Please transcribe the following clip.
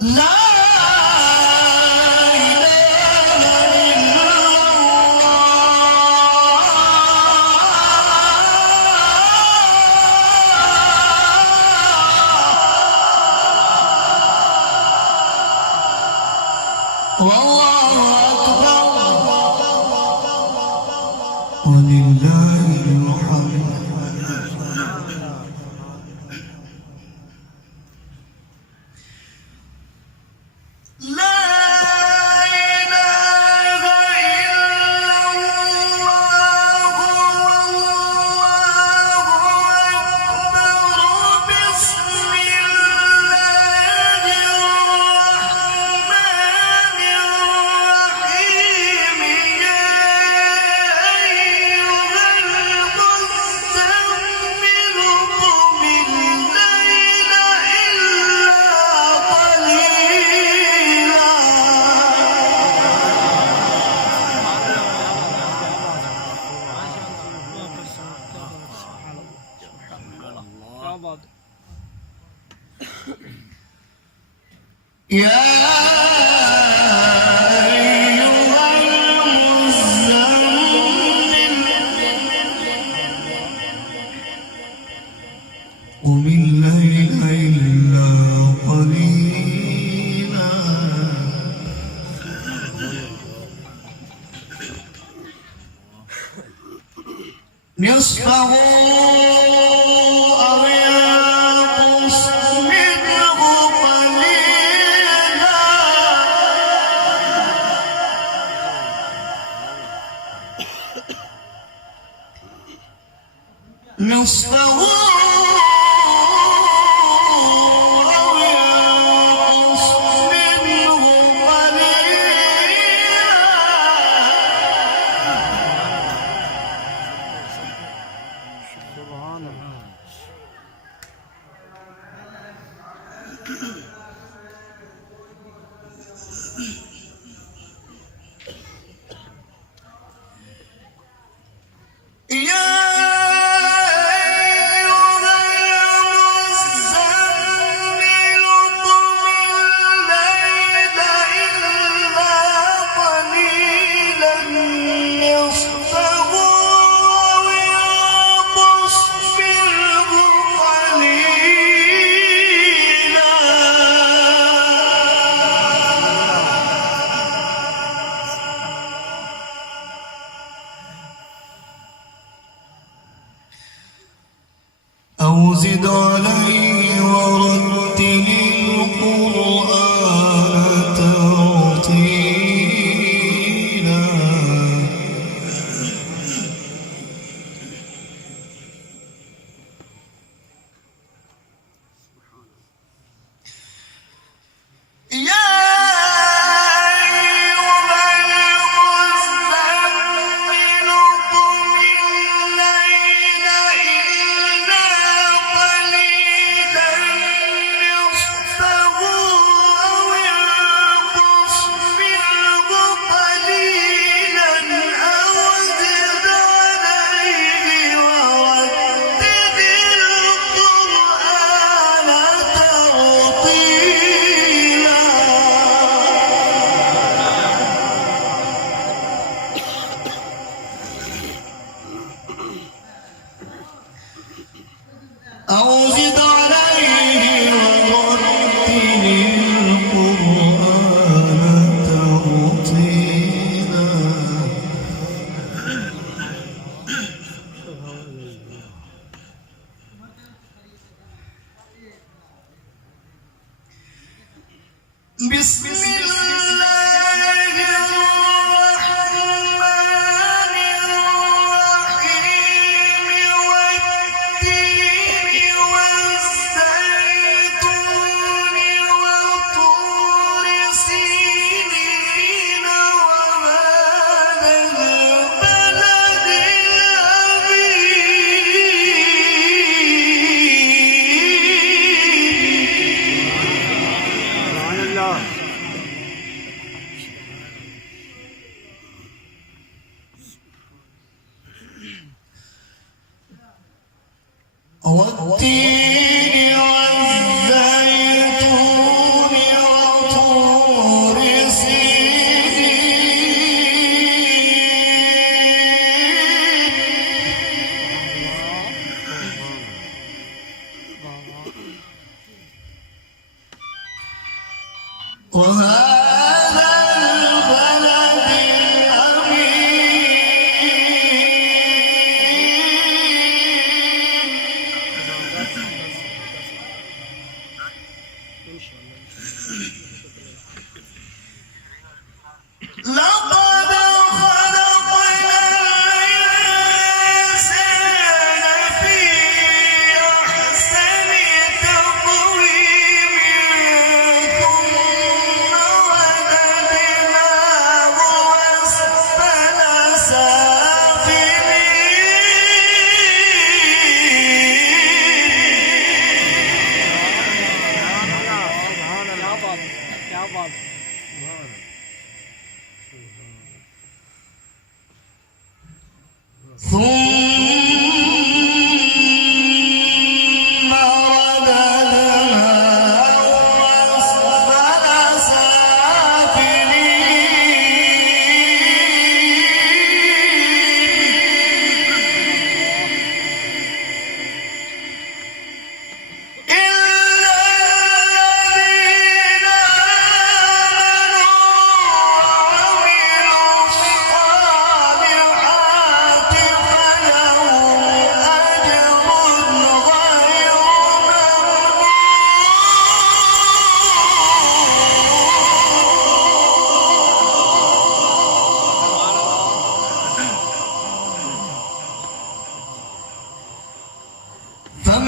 لا والله أكبر ولله الحمد. لا إله إلا الله والله أكبر. بسم الله الرحمن الرحيم. يا أيها المزمل قم الليل إلا قليلا. يا أيها المزمل قم الليل إلا قليلا نصفه أو ينقص منه قليلا. نصفه أو ينقص منه قليلا. يا أيها المزمل قم الليل إلا قليلا نصفه أو ينقص منه قليلا. أو زد عليه ورتل القرآن ترتيلا. يا أيها المزمل قم الليل إلا قليلا نصفه أو ينقص منه قليلا أو زد عليه ورتل القرآن ترتيلا. أو زد عليه ورتل القرآن ترتيلا. بسم الله الرحمن الرحيم. والتين والزيتون وطور سينين وهذا البلد الأمين. وهذا البلد لقد خلقنا الإنسان في أحسن تقويم ثم رددناه أسفل سافلين ثم رددناه أسفل سافلين إلا الذين آمنوا وعملوا الصالحات فلهم أجر غير ممنون